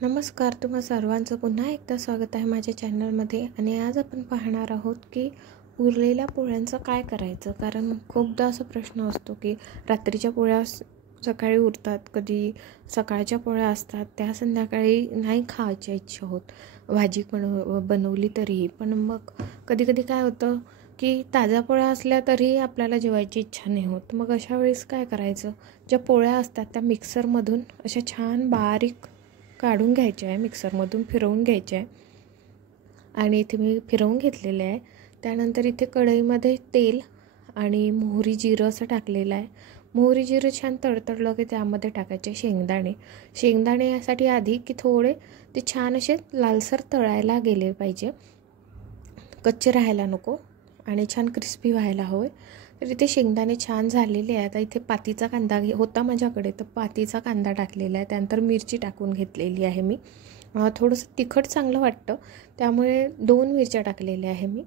नमस्कार, तुम्हा सर्वांचं पुन्हा एकदा स्वागत आहे माझ्या चॅनलमध्ये. आणि आज आपण पाहणार आहोत की उरलेल्या पोळ्यांचं काय करायचं. कारण खूपदा असा प्रश्न असतो की रात्रीच्या पोळ्या सकाळी उरतात, कधी सकाळच्या पोळ्या असतात त्या संध्याकाळी नाही खायची इच्छा होत भाजी बनवली तरीही. पण मग कधी कधी काय होतं की ताज्या पोळ्या असल्या तरी आपल्याला जेवायची इच्छा नाही होत. मग अशा वेळेस काय करायचं, ज्या पोळ्या असतात त्या मिक्सरमधून अशा छान बारीक काढून घ्यायचे आहे, मिक्सरमधून फिरवून घ्यायचे आहे. आणि इथे मी फिरवून घेतलेले आहे. त्यानंतर इथे कढईमध्ये तेल आणि मोहरी जिरं असं टाकलेलं आहे. मोहरी जिरं छान तडतडलं की त्यामध्ये टाकायचे शेंगदाणे यासाठी आधी की थोडे ते छान असे लालसर तळायला गेले पाहिजे, कच्चे राहायला नको आणि छान क्रिस्पी व्हायला हवे. तर इथे शेंगदाणे छान झालेले आहे. आता इथे पातीचा कांदा होता माझ्याकडे, तर पातीचा कांदा टाकलेला आहे. त्यानंतर मिरची टाकून घेतलेली आहे मी. थोडंसं तिखट चांगलं वाटतं त्यामुळे 2 मिरच्या टाकलेल्या आहे मी.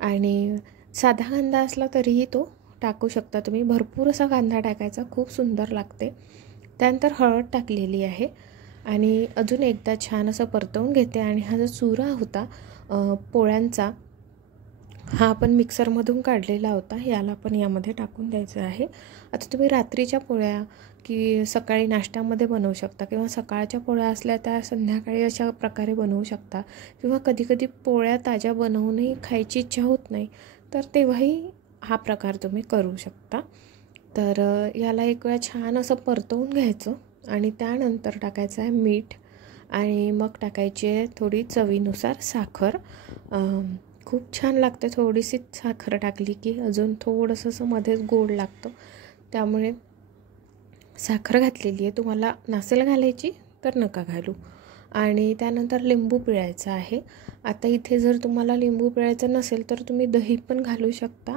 आणि साधा कांदा असला तरीही तो टाकू शकता तुम्ही. भरपूर असा कांदा टाकायचा, खूप सुंदर लागते. त्यानंतर हळद टाकलेली आहे आणि अजून एकदा छान असं परतवून घेते. आणि हा जो चुरा होता पोळ्यांचा, हा आपण मिक्सरमधून काढलेला होता, याला पण यामध्ये टाकून द्यायचं आहे. आता तुम्ही रात्रीच्या पोळ्या की सकाळी नाश्त्यामध्ये बनवू शकता, किंवा सकाळच्या पोळ्या असल्या त्या संध्याकाळी अशा प्रकारे बनवू शकता. किंवा कधीकधी पोळ्या ताज्या बनवूनही खायची इच्छा होत नाही, तर तेव्हाही हा प्रकार तुम्ही करू शकता. तर याला एक वेळा छान असं परतवून घ्यायचं आणि त्यानंतर टाकायचं आहे मीठ आणि मग टाकायची आहे थोडी चवीनुसार साखर. खूप छान लागते. थोडीशी साखर टाकली की अजून थोडंसं असं मध्येच गोड लागतं, त्यामुळे साखर घातलेली आहे. तुम्हाला नसेल घालायची तर नका घालू. आणि त्यानंतर लिंबू पिळायचं आहे. आता इथे जर तुम्हाला लिंबू पिळायचं नसेल तर तुम्ही दही पण घालू शकता,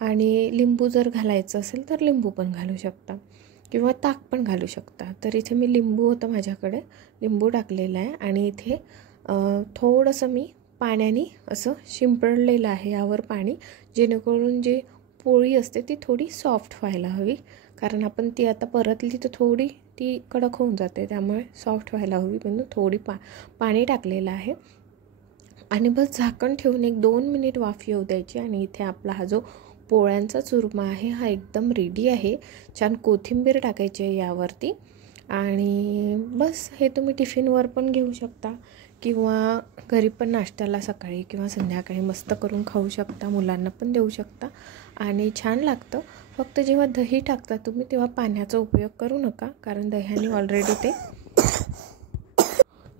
आणि लिंबू जर घालायचं असेल तर लिंबू पण घालू शकता, किंवा ताक पण घालू शकता. तर इथे मी लिंबू होतं माझ्याकडे, लिंबू टाकलेलं आहे. आणि इथे थोडंसं मी पाण्याने असं शिंपडलेलं आहे यावर पाणी, जेणेकरून जी पोळी असते ती थोडी सॉफ्ट व्हायला हवी. कारण आपण ती आता परतली तर थोडी ती कडक होऊन जाते, त्यामुळे सॉफ्ट व्हायला हवी म्हणून थोडी पाणी टाकलेलं आहे. आणि बस झाकण ठेवून 1-2 मिनिट वाफ येऊ द्यायची. आणि इथे आपला हा जो पोळ्यांचा चुरमा आहे हा एकदम रेडी आहे. छान कोथिंबीर टाकायची आहे यावरती. आणि बस हे तुम्ही टिफिनवर पण घेऊ शकता, किंवा घरी पण नाश्त्याला सकाळी किंवा संध्याकाळी मस्त करून खाऊ शकता, मुलांना पण देऊ शकता आणि छान लागतं. फक्त जेव्हा दही टाकता तुम्ही तेव्हा पाण्याचा उपयोग करू नका, कारण दह्याने ऑलरेडी ते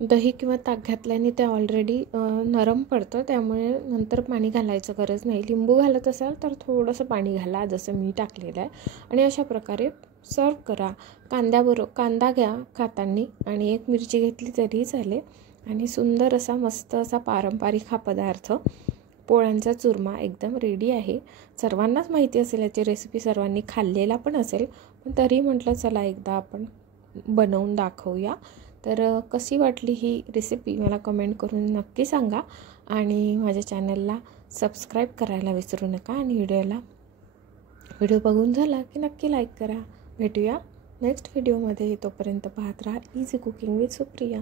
दही किंवा ताक घातल्याने ते ऑलरेडी नरम पडतं, त्यामुळे नंतर पाणी घालायचं गरज नाही. लिंबू घालत असाल तर थोडंसं पाणी घाला, जसं मी टाकलेलं आहे. आणि अशा प्रकारे सर्व करा. कांदा घ्या खाताना आणि 1 मिरची घेतली तरी चालेल. आणि सुंदर असा मस्त असा पारंपरिक हा पदार्थ पोळ्यांचा चुरमा एकदम रेडी आहे. सर्वांनाच माहिती असेल याची रेसिपी, सर्वांनी खाल्लेला पण असेल, पण तरी म्हटलं चला एकदा आपण बनवून दाखवूया. तर कशी वाटली ही रेसिपी मला कमेंट करून नक्की सांगा. आणि माझ्या चॅनलला सबस्क्राईब करायला विसरू नका. आणि व्हिडिओ बघून झाला की नक्की लाईक करा. भेटूया नेक्स्ट व्हिडिओमध्ये. तोपर्यंत पाहत राहा इझी कुकिंग विथ सुप्रिया.